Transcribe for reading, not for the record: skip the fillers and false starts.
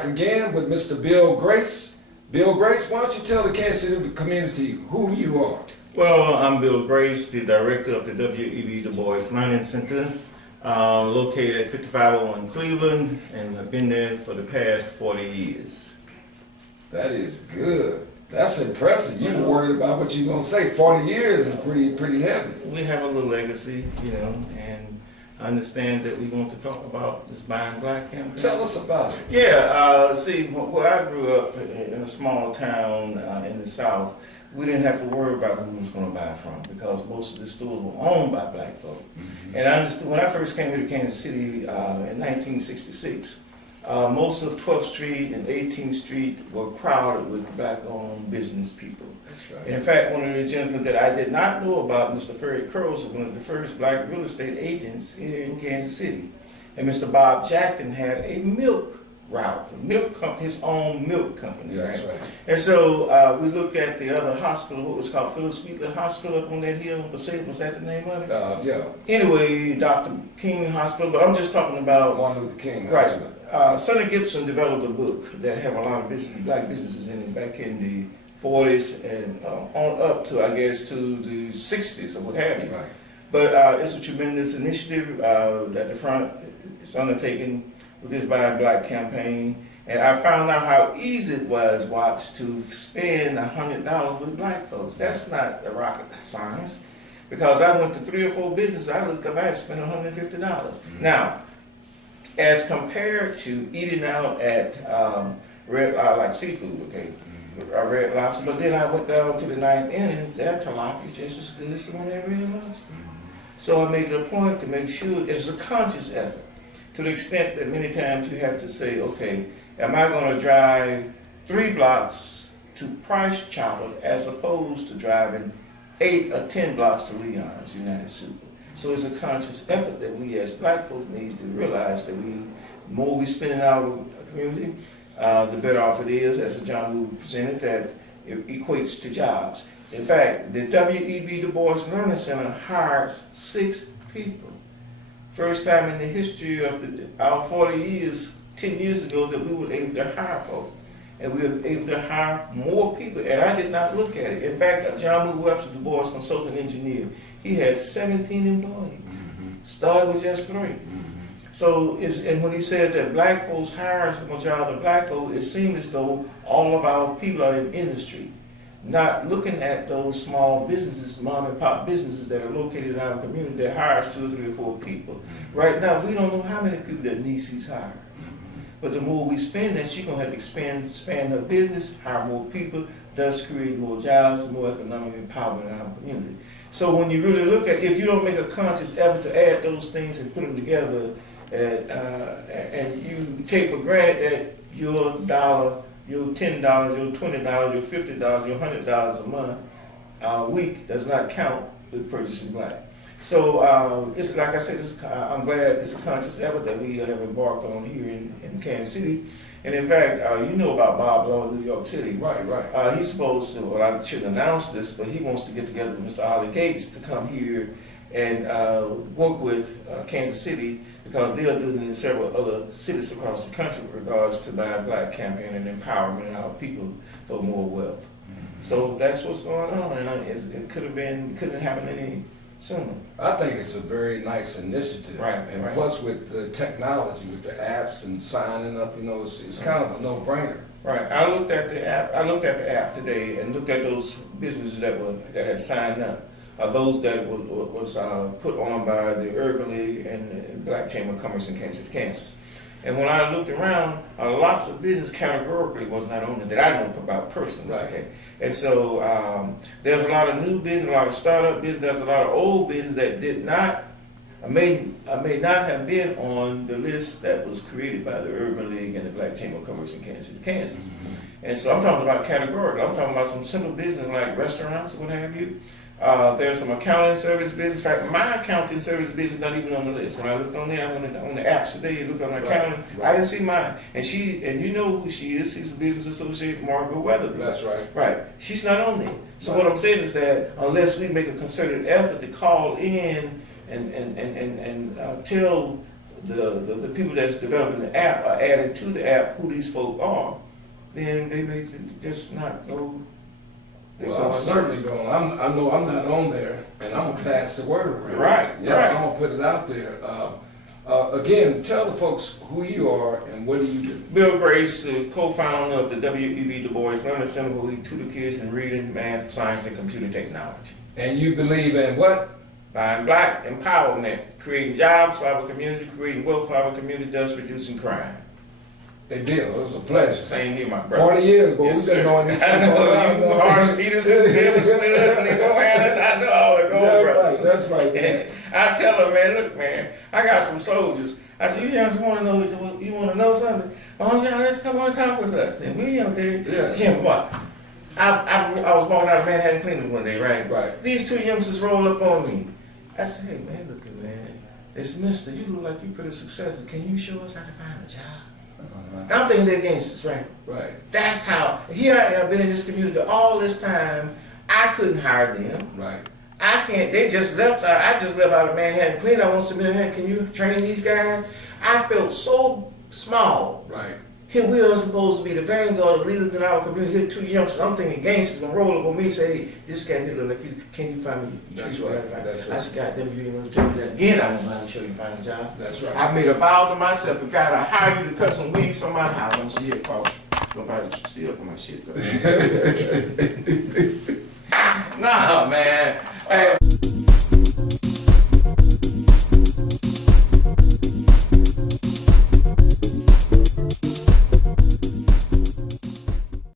back again with Mr. Bill Grace. Bill Grace, why don't you tell the Kansas City community who you are? Well, I'm Bill Grace, the director of the W.E.B. Dubois Learning Center, located at 5501 Cleveland, and I've been there for the past 40 years. That is good. That's impressive. You were worried about what you're going to say. 40 years is pretty heavy. We have a little legacy, and I understand that we want to talk about this Buying Black campaign. Tell us about it. Yeah, see, where I grew up in a small town in the South, we didn't have to worry about who was going to buy from because most of the stores were owned by black folk. Mm-hmm. And I understood when I first came here to Kansas City in 1966, most of 12th Street and 18th Street were crowded with black-owned business people. That's right. In fact, one of the gentlemen that I did not know about, Mr. Fred Curls, was one of the first black real estate agents here in Kansas City. And Mr. Bob Jackson had a milk route, his own milk company. Yeah, right? that's right. And so we looked at the other hospital, what was called Phyllis Wheatley Hospital up on that hill in Passaic. Was that the name of it? Yeah. Anyway, Dr. King Hospital, but I'm just talking about Martin Luther King Hospital. Right. Senator Gibson developed a book that have a lot of black businesses in it back in the 40s and on up to, I guess, to the 60s or what have you. Right. But it's a tremendous initiative that the front is undertaking with this Buying Black campaign. And I found out how easy it was, Watts, to spend $100 with black folks. That's not a rocket science. Because I went to 3 or 4 businesses, I looked up, I had spent $150. Mm-hmm. Now, as compared to eating out at I like seafood, okay? Mm-hmm. Red Lobster, but then I went down to the Ninth Inn and that tilapia is just as good as the one at Red Lobster. Mm-hmm. So I made it a point to make sure it's a conscious effort, to the extent that many times you have to say, okay, am I going to drive 3 blocks to Price Chopper as opposed to driving 8 or 10 blocks to Leon's United Super? So it's a conscious effort that we as black folks need to realize that the more we spend in our community, the better off it is, as John Woo presented, that it equates to jobs. In fact, the W.E.B. Dubois Learning Center hires 6 people. First time in the history of our 40 years, 10 years ago, that we were able to hire folks. And we were able to hire more people. And I did not look at it. In fact, John Woo Webster, Dubois consultant engineer, he had 17 employees. Mm-hmm. Started with just 3. Mm-hmm. So, and when he said that black folks hire so much out of black folks, it seemed as though all of our people are in industry, not looking at those small businesses, mom and pop businesses that are located in our community that hires 2 or 3 or 4 people. Mm-hmm. Right now, we don't know how many people that Niecy's hired. But the more we spend, then she's going to have to expand her business, hire more people, thus create more jobs, more economic empowerment in our community. So when you really look at, if you don't make a conscious effort to add those things and put them together, and you take for granted that your dollar, your $10, your $20, your $50, your $100 a month, a week does not count with purchasing black. So it's like I said, I'm glad it's a conscious effort that we have embarked on here in Kansas City. And in fact, you know about Bob Law in New York City. Right. He's supposed to, well, I shouldn't announce this, but he wants to get together with Mr. Ollie Gates to come here and work with Kansas City, because they are doing it in several other cities across the country with regards to Buying Black campaign and empowerment of our people for more wealth. Mm-hmm. So that's what's going on, and it couldn't happen any sooner. I think it's a very nice initiative. Right. And plus with the technology, with the apps and signing up, it's kind of a no-brainer. Right. I looked at the app today and looked at those businesses that had signed up. Those that was put on by the Urban League and the Black Chamber of Commerce in Kansas City, Kansas. And when I looked around, lots of business categorically was not on it that I know about personally. Right. Okay? And so there's a lot of new business, a lot of startup business, there's a lot of old business that did not, may not have been on the list that was created by the Urban League and the Black Chamber of Commerce in Kansas City, Kansas. Mm-hmm. And so I'm talking about categorically. I'm talking about some simple business like restaurants or what have you. There's some accounting service business. In fact, my accounting service business is not even on the list. When I looked on there, I went on the apps today and looked on accounting. Right. I didn't see mine. And you know who she is. She's a business associate, Margaret Weatherby. That's right. Right. She's not on there. So what I'm saying is that unless we make a concerted effort to call in and tell the people that's developing the app are adding to the app who these folk are, then they may just not go. Well, I'm certainly going. I know I'm not on there, and I'm gonna pass the word around. Right, Yeah, right. I'm gonna put it out there. Again, tell the folks who you are and what do you do. Bill Grace, co-founder of the W.E.B. Dubois Learning Center, where we tutor kids in reading, math, science, and computer technology. And you believe in what? By Black empowerment, creating jobs for our community, creating wealth for our community, thus reducing crime. They deal. It was a pleasure. Same here, my brother. 40 years, but Yes, we've been sir. knowing each I other. know you, Horace Peterson, Tim Stood, Nico Hannon, I know all the gold brothers. That's right, man. And I tell them, man, look, man, I got some soldiers. I said, you just want to know this? You want to know something? Why don't you let's come on and talk with us? Then we tell you, Yeah. Jim, what? I was walking out of Manhattan Clinic one day, right? Right. These two youngsters roll up on me. I said, hey, man, look, man, this mister, you look like you're pretty successful. Can you show us how to find a job? I'm thinking they're gangsters, right? Right, That's how, here I have been in this community all this time. I couldn't hire them. right. I can't, they just left out, I just left out of Manhattan Clean. I want to submit, hey, can you train these guys? I felt so small. Right. Here we are supposed to be the vanguard of leaders in our community. Here two youngsters, I'm thinking gangsters gonna roll up on me and say, hey, this guy here look like he's, can you find me? That's treat me right, right? that's I right. said, God damn, you ain't gonna tell me that again. I won't mind show you find a job. That's right. I made a vow to myself, if God, I hire you to cut some weeds from my house, I'm still falling. Nobody steal from my shit though.